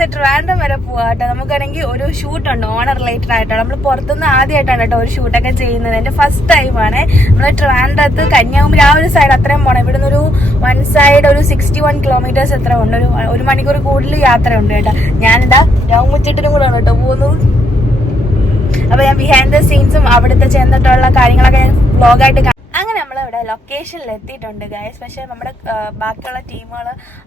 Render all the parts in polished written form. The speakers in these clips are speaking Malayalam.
നമ്മളിന്ന് ട്രിവാൻഡ്രം വരെ പോവാട്ടോ. നമുക്കാണെങ്കിൽ ഒരു ഷൂട്ടുണ്ട് ഓണർ റിലേറ്റഡ് ആയിട്ടോ. നമ്മൾ പുറത്തുനിന്ന് ആദ്യമായിട്ടാണ് കേട്ടോ ഒരു ഷൂട്ടൊക്കെ ചെയ്യുന്നത്. എന്റെ ഫസ്റ്റ് ടൈമാണ്. നമ്മൾ ട്രിവാൻഡ്രത്ത് കന്യാകുമാരി ആ ഒരു സൈഡ് അത്രയും പോകണം. ഇവിടുന്ന് ഒരു വൺ സൈഡ് ഒരു 61 കിലോമീറ്റേഴ്സ് എത്ര ഉണ്ട്. ഒരു മണിക്കൂർ കൂടുതൽ യാത്രയുണ്ട് കേട്ടോ. ഞാനിതാ രാമുച്ചിട്ടിനും കൂടെ കേട്ടോ പോകുന്നത്. അപ്പൊ ഞാൻ ബിഹൈൻഡ് ദ സീൻസും അവിടുത്തെ ചെന്നിട്ടുള്ള കാര്യങ്ങളൊക്കെ ഞാൻ വ്ലോഗായിട്ട്. അങ്ങനെ നമ്മളിവിടെ ലൊക്കേഷനിൽ എത്തിയിട്ടുണ്ട് ഗൈസ്. പക്ഷെ നമ്മുടെ ബാക്കിയുള്ള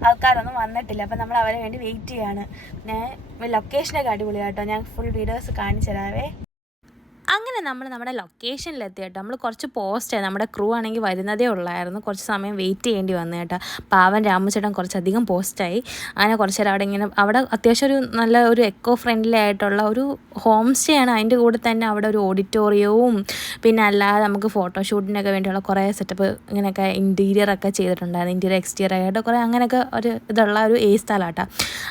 ആൾക്കാരൊന്നും വന്നിട്ടില്ല. അപ്പം നമ്മൾ അവരെ വേണ്ടി വെയിറ്റ് ചെയ്യാണ്. പിന്നെ ലൊക്കേഷനൊക്കെ അടിപൊളിയാട്ടോ. ഞാൻ ഫുൾ വീഡിയോസ് കാണിച്ചു തരാവേ. അങ്ങനെ നമ്മുടെ ലൊക്കേഷനിലെത്തി കേട്ടോ. നമ്മൾ കുറച്ച് പോസ്റ്റായി. നമ്മുടെ ക്രൂ ആണെങ്കിൽ വരുന്നതേ ഉള്ളായിരുന്നു. കുറച്ച് സമയം വെയിറ്റ് ചെയ്യേണ്ടി വന്നു കേട്ടോ. പാവൻ രാമുചേട്ടൻ കുറച്ചധികം പോസ്റ്റായി. അങ്ങനെ കുറച്ച് നേരം അവിടെ അത്യാവശ്യം ഒരു നല്ല ഒരു എക്കോ ഫ്രണ്ട്ലി ആയിട്ടുള്ള ഒരു ഹോം സ്റ്റേ ആണ്. അതിൻ്റെ കൂടെ തന്നെ അവിടെ ഒരു ഓഡിറ്റോറിയവും പിന്നെ അല്ലാതെ നമുക്ക് ഫോട്ടോഷൂട്ടിനൊക്കെ വേണ്ടിയുള്ള കുറേ സെറ്റപ്പ് ഇങ്ങനെയൊക്കെ ഇൻറ്റീരിയറൊക്കെ ചെയ്തിട്ടുണ്ടായിരുന്നു. ഇൻറ്റീരിയർ എക്സ്റ്റീരിയർ ആയിട്ട് കുറേ അങ്ങനെയൊക്കെ ഒരു ഇതുള്ള ഒരു സ്ഥലം കേട്ടോ.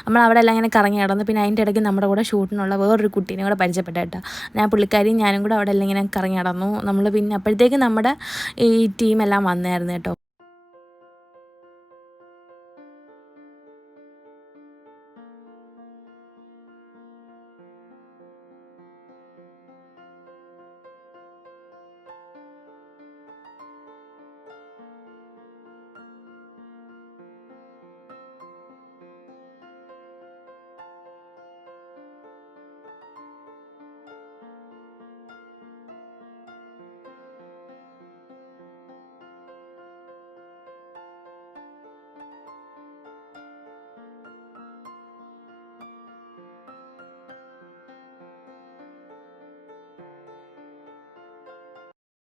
നമ്മൾ അവിടെ എല്ലാം ഇങ്ങനെ കറങ്ങി നടന്നു. പിന്നെ അതിൻ്റെ ഇടയ്ക്ക് നമ്മുടെ കൂടെ ഷൂട്ടിനുള്ള വേറൊരു കുട്ടീനെ കൂടെ പരിചയപ്പെട്ട കേട്ടോ. ഞാൻ പുള്ളിക്കാരി ഞാനും കൂടെ അവിടെ എല്ലാം ഇങ്ങനെ കറങ്ങി നടന്നു നമ്മൾ. പിന്നെ അപ്പോഴത്തേക്ക് നമ്മുടെ ഈ ടീമെല്ലാം വന്നായിരുന്നു കേട്ടോ.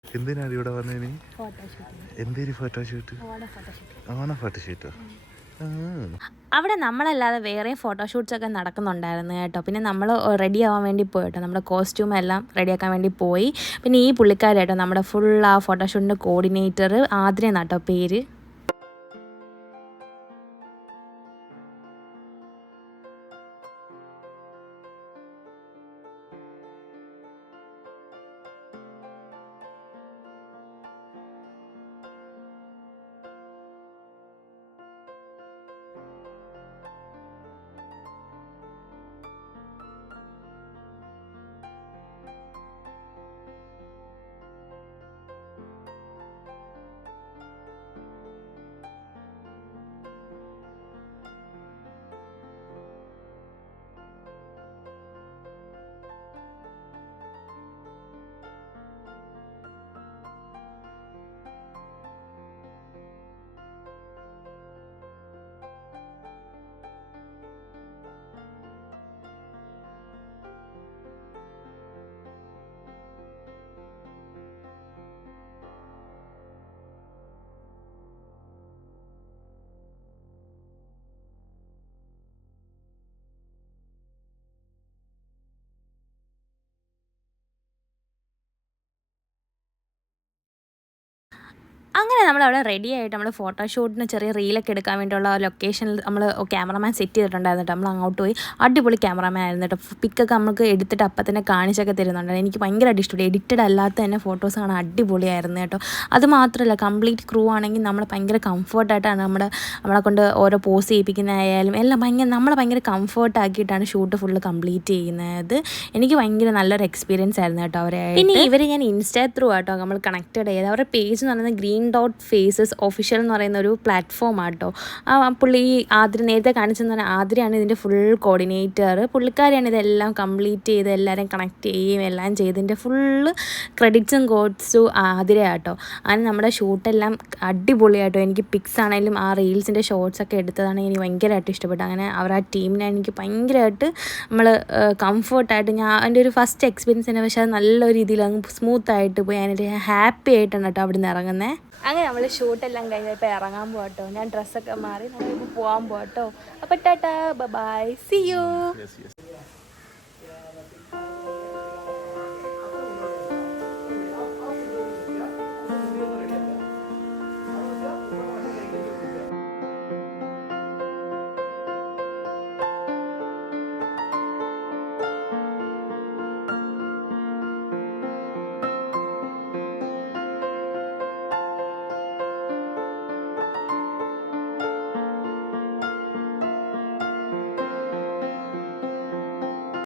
എന്തിനാണ് ഇവിടെ വന്നേനി? എന്തൊരു ഫോട്ടോഷൂട്ട്? ഓണ ഫോട്ടോഷൂട്ടോ? അവിടെ നമ്മളല്ലാതെ വേറെയും ഫോട്ടോഷൂട്ട്സ് ഒക്കെ നടക്കുന്നുണ്ടായിരുന്നു കേട്ടോ. പിന്നെ നമ്മൾ റെഡി ആവാൻ വേണ്ടി പോയി കേട്ടോ. നമ്മുടെ കോസ്റ്റ്യൂം എല്ലാം റെഡിയാക്കാൻ വേണ്ടി പോയി. പിന്നെ ഈ പുള്ളിക്കാരേട്ടോ നമ്മുടെ ഫുൾ ആ ഫോട്ടോഷൂട്ടിൻ്റെ കോർഡിനേറ്റർ ആതിര എന്നാട്ടോ പേര്. അങ്ങനെ നമ്മളവിടെ റെഡി ആയിട്ട് നമ്മൾ ഫോട്ടോഷൂട്ടിന് ചെറിയ റീലൊക്കെ എടുക്കാൻ വേണ്ടിയുള്ള ലൊക്കേഷനിൽ നമ്മൾ ക്യാമറമാൻ സെറ്റ് ചെയ്തിട്ടുണ്ടായിരുന്നു കേട്ടോ. നമ്മൾ അങ്ങോട്ട് പോയി. അടിപൊളി ക്യാമറമാൻ ആയിരുന്നു കേട്ടോ. പിക്കൊക്കെ നമുക്ക് എടുത്തിട്ട് അപ്പം തന്നെ കാണിച്ചൊക്കെ തരുന്നുണ്ടായിരുന്നു. എനിക്ക് ഭയങ്കരമായിട്ട് ഇഷ്ടപ്പെട്ടു. എഡിറ്റഡ് അല്ലാത്ത തന്നെ ഫോട്ടോസ് കാണാൻ അടിപൊളിയായിരുന്നു കേട്ടോ. അത് മാത്രമല്ല കംപ്ലീറ്റ് ക്രൂ ആണെങ്കിൽ നമ്മൾ ഭയങ്കര കംഫർട്ടായിട്ടാണ് നമ്മളെ കൊണ്ട് ഓരോ പോസ് ചെയ്യിപ്പിക്കുന്നതായാലും എല്ലാം നമ്മളെ ഭയങ്കര കംഫർട്ടാക്കിയിട്ടാണ് ഷൂട്ട് ഫുള്ള് കംപ്ലീറ്റ് ചെയ്യുന്നത്. എനിക്ക് ഭയങ്കര നല്ലൊരു എക്സ്പീരിയൻസ് ആയിരുന്നു കേട്ടോ അവരെ. പിന്നെ ഇവർ ഞാൻ ഇൻസ്റ്റാ ത്രൂ ആട്ടോ നമ്മൾ കണക്റ്റഡ് ചെയ്ത്. അവരുടെ പേജ് എന്ന് പറയുന്നത് ഗ്രീൻ ഡോട്ട് ഫേസസ് ഒഫീഷ്യൽ എന്ന് പറയുന്ന ഒരു പ്ലാറ്റ്ഫോം ആട്ടോ. പുള്ളി ആതിര നേരത്തെ കാണിച്ചെന്ന് പറഞ്ഞാൽ ആതിരയാണ് ഇതിൻ്റെ ഫുൾ കോർഡിനേറ്റർ. പുള്ളിക്കാരിയാണ് ഇതെല്ലാം കംപ്ലീറ്റ് ചെയ്ത് എല്ലാവരെയും കണക്ട് ചെയ്യുകയും എല്ലാം ചെയ്തതിൻ്റെ ഫുള്ള് ക്രെഡിറ്റ്സും കോഡ്സും ആതിരയാട്ടോ. അങ്ങനെ നമ്മുടെ ഷൂട്ടെല്ലാം അടിപൊളിയായിട്ടോ. എനിക്ക് പിക്സ് ആണെങ്കിലും ആ റീൽസിൻ്റെ ഷോർട്സൊക്കെ എടുത്തതാണെങ്കിൽ എനിക്ക് ഭയങ്കരമായിട്ട് ഇഷ്ടപ്പെട്ടു. അങ്ങനെ അവർ ആ ടീമിനെ എനിക്ക് ഭയങ്കരമായിട്ട് നമ്മൾ കംഫർട്ടായിട്ട് എൻ്റെ ഒരു ഫസ്റ്റ് എക്സ്പീരിയൻസ് തന്നെ. പക്ഷേ അത് നല്ല രീതിയിൽ അങ്ങ് സ്മൂത്തായിട്ട് പോയി. അതിൻ്റെ ഹാപ്പി ആയിട്ടാണ് കേട്ടോ അവിടെ നിന്ന് ഇറങ്ങുന്നത്. അങ്ങനെ നമ്മൾ ഷൂട്ടെല്ലാം കഴിഞ്ഞപ്പോൾ ഇറങ്ങാൻ പോകട്ടോ. ഞാൻ ഡ്രസ്സൊക്കെ മാറി നമ്മളിപ്പോൾ പോകാൻ പോകട്ടോ. അപ്പോൾ ടാറ്റാ ബൈ സീ യു.